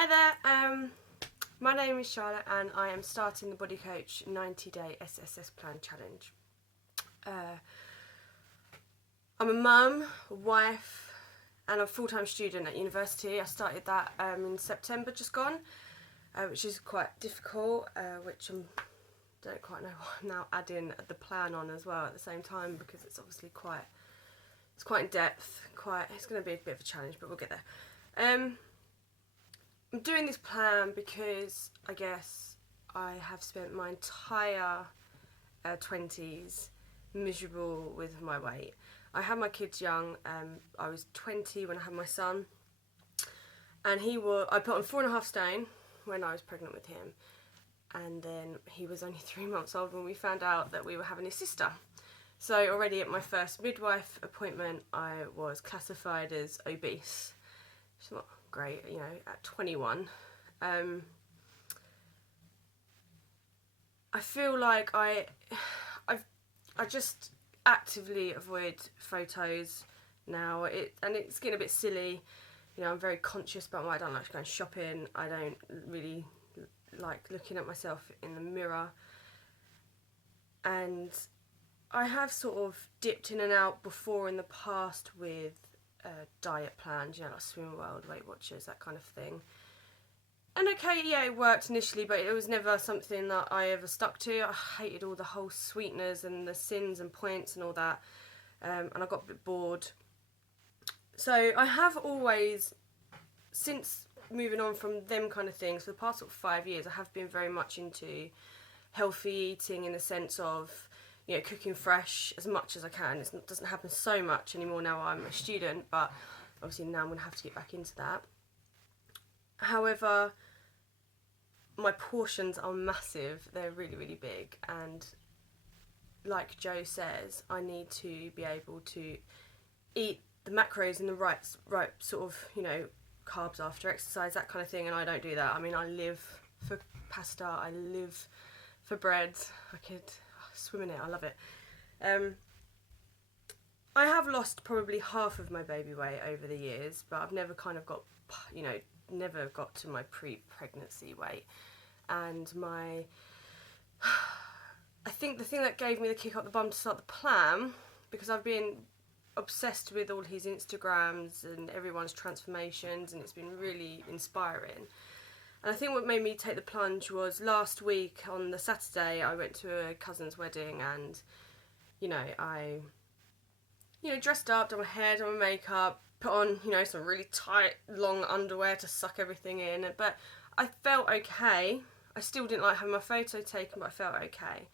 Hi there, my name is Charlotte and I am starting the Body Coach 90-day SSS plan challenge. I'm a mum, a wife and a full-time student at university. I started that in September just gone, which is quite difficult, which I don't quite know why I'm now adding the plan on as well at the same time, because it's obviously quite in depth, it's going to be a bit of a challenge, but we'll get there. I'm doing this plan because I guess I have spent my entire 20s miserable with my weight. I had my kids young. I was 20 when I had my son, and I put on 4.5 stone when I was pregnant with him, and then he was only 3 months old when we found out that we were having a sister. So already at my first midwife appointment I was classified as obese. It's not great, you know, at 21. I feel like I just actively avoid photos now. It's getting a bit silly. You know, I'm very conscious about I don't like going shopping. I don't really like looking at myself in the mirror. And I have sort of dipped in and out before in the past with diet plans, you know, like Swim World, Weight Watchers, that kind of thing. And okay, yeah, it worked initially, but it was never something that I ever stuck to. I hated all the whole sweeteners and the sins and points and all that, and I got a bit bored. So I have always, since moving on from them kind of things, for the past sort of 5 years, I have been very much into healthy eating in the sense of, you know, cooking fresh as much as I can. It doesn't happen so much anymore now I'm a student, but obviously now I'm going to have to get back into that. However, my portions are massive. They're really, really big, and like Joe says, I need to be able to eat the macros in the right sort of, you know, carbs after exercise, that kind of thing, and I don't do that. I mean, I live for pasta, I live for bread. I could swim in it, I love it. I have lost probably half of my baby weight over the years, but I've never kind of got, you know, never got to my pre-pregnancy weight. And I think the thing that gave me the kick up the bum to start the plan, because I've been obsessed with all his Instagrams and everyone's transformations, and it's been really inspiring. And I think what made me take the plunge was last week on the Saturday I went to a cousin's wedding, and I dressed up, done my hair, done my makeup, put on, you know, some really tight long underwear to suck everything in, but I felt okay. I still didn't like having my photo taken, but I felt okay.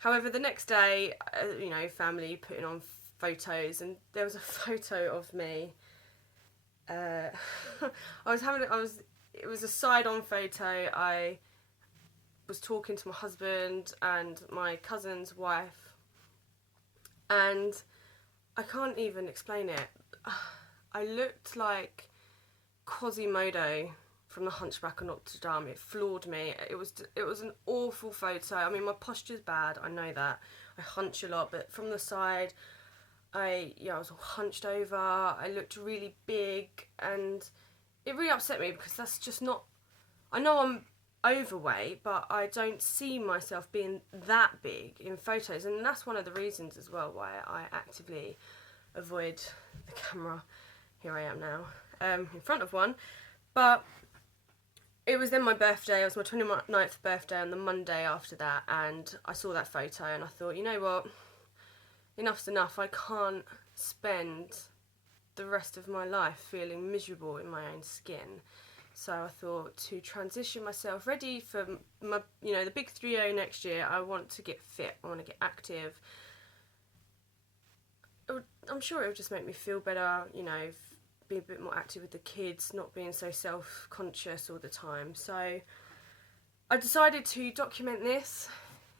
However, the next day, family putting on photos, and there was a photo of me. It was a side-on photo. I was talking to my husband and my cousin's wife, and I can't even explain it. I looked like Quasimodo from The Hunchback of Notre Dame. It floored me. It was an awful photo. I mean, my posture's bad, I know that. I hunch a lot, but from the side, I was all hunched over. I looked really big, and it really upset me because that's just not... I know I'm overweight, but I don't see myself being that big in photos, and that's one of the reasons as well why I actively avoid the camera. Here I am now, in front of one. But it was then my birthday. It was my 29th birthday on the Monday after that, and I saw that photo and I thought, you know what, enough's enough. I can't spend the rest of my life feeling miserable in my own skin. So I thought, to transition myself ready for my, the big 3-0 next year, I want to get fit, I want to get active. I'm sure it would just make me feel better, be a bit more active with the kids, not being so self-conscious all the time. So I decided to document this.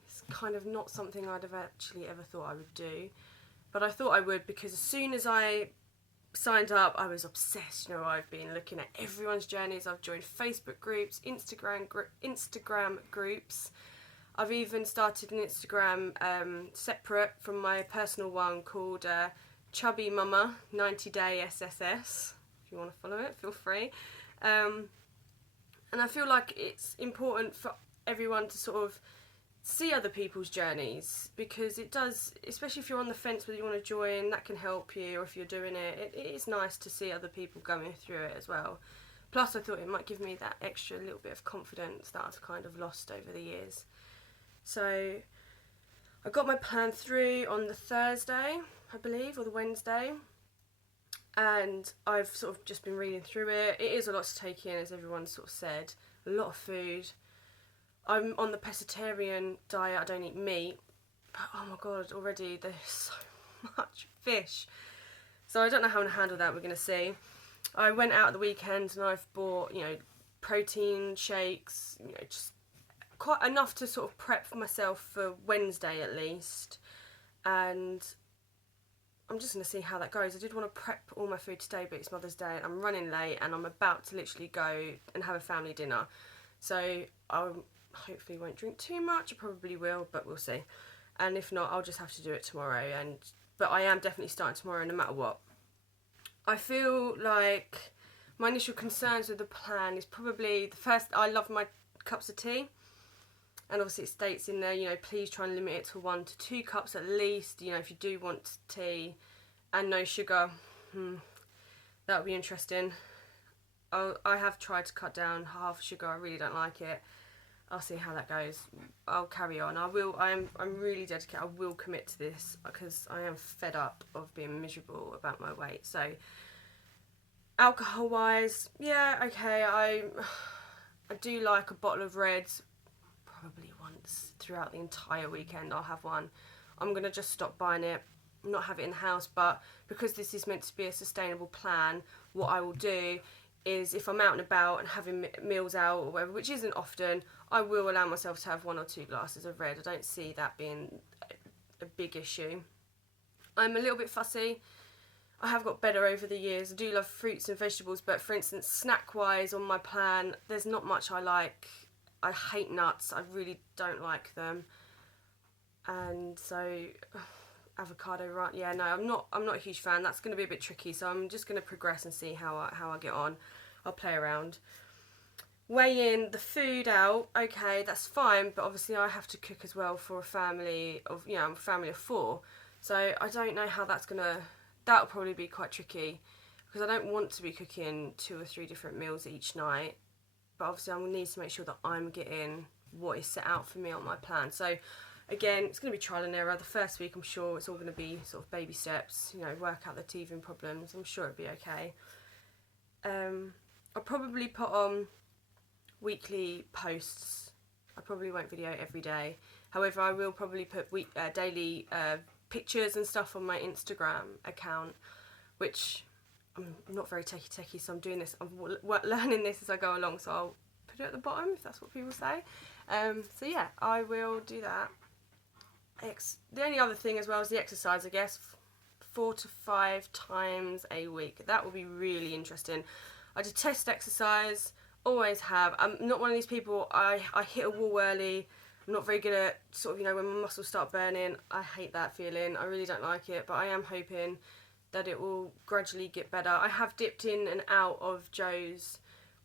It's kind of not something I'd have actually ever thought I would do, but I thought I would, because as soon as I signed up, I was obsessed. I've been looking at everyone's journeys. I've joined Facebook groups, Instagram groups. I've even started an Instagram separate from my personal one called Chubby Mama 90-day SSS. If you want to follow it, feel free. And I feel like it's important for everyone to sort of see other people's journeys, because it does, especially if you're on the fence whether you want to join, that can help you, or if you're doing it, it is nice to see other people going through it as well. Plus I thought it might give me that extra little bit of confidence that I've kind of lost over the years. So I got my plan through on the Thursday, I believe, or the Wednesday, and I've sort of just been reading through it. It is a lot to take in, as everyone sort of said, a lot of food. I'm on the pescatarian diet, I don't eat meat, but oh my god, already there's so much fish. So I don't know how I'm going to handle that, we're going to see. I went out at the weekend and I've bought, protein shakes, just quite enough to sort of prep for myself for Wednesday at least. And I'm just going to see how that goes. I did want to prep all my food today, but it's Mother's Day and I'm running late and I'm about to literally go and have a family dinner. So I hopefully won't drink too much. I probably will, but we'll see. And if not, I'll just have to do it tomorrow. But I am definitely starting tomorrow no matter what. I feel like my initial concerns with the plan is probably the first. I love my cups of tea, and obviously it states in there, please try and limit it to 1 to 2 cups at least, if you do want tea, and no sugar. That would be interesting. I have tried to cut down half sugar. I really don't like it. I'll see how that goes. I'll carry on. I'm really dedicated. I will commit to this because I am fed up of being miserable about my weight. So alcohol wise, yeah, okay, I do like a bottle of Reds. Probably once throughout the entire weekend I'll have one. I'm going to just stop buying it, not have it in the house, but because this is meant to be a sustainable plan, what I will do is if I'm out and about and having meals out or whatever, which isn't often, I will allow myself to have 1 or 2 glasses of red. I don't see that being a big issue. I'm a little bit fussy. I have got better over the years. I do love fruits and vegetables, but for instance, snack-wise on my plan, there's not much I like. I hate nuts. I really don't like them. And so avocado, right? Yeah, no, I'm not a huge fan. That's going to be a bit tricky, so I'm just going to progress and see how I get on. I'll play around. Weighing the food out, okay, that's fine, but obviously I have to cook as well for a family of, I'm a family of 4. So I don't know how that'll probably be quite tricky, because I don't want to be cooking 2 or 3 different meals each night. But obviously I need to make sure that I'm getting what is set out for me on my plan. So again, it's going to be trial and error. The first week, I'm sure it's all going to be sort of baby steps, work out the teething problems. I'm sure it'll be okay. I'll probably put on weekly posts. I probably won't video every day. However, I will probably put daily pictures and stuff on my Instagram account, which I'm not very techie, so I'm doing this. I'm learning this as I go along, so I'll put it at the bottom if that's what people say. So yeah, I will do that. The only other thing as well is the exercise, I guess. 4 to 5 times a week. That will be really interesting. I detest exercise, always have. I'm not one of these people, I hit a wall early. I'm not very good at sort of, when my muscles start burning. I hate that feeling. I really don't like it, but I am hoping that it will gradually get better. I have dipped in and out of Joe's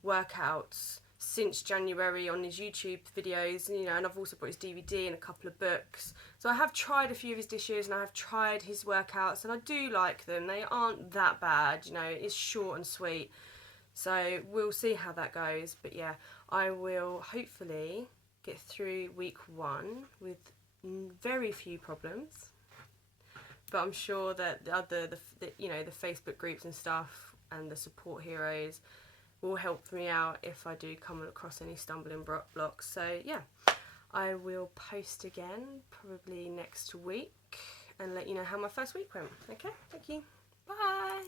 workouts since January on his YouTube videos, and I've also bought his DVD and a couple of books. So I have tried a few of his dishes and I have tried his workouts, and I do like them. They aren't that bad, it's short and sweet. So we'll see how that goes. But yeah, I will hopefully get through week 1 with very few problems. But I'm sure that the Facebook groups and stuff and the support heroes will help me out if I do come across any stumbling blocks. So yeah, I will post again probably next week and let you know how my first week went. Okay, thank you. Bye.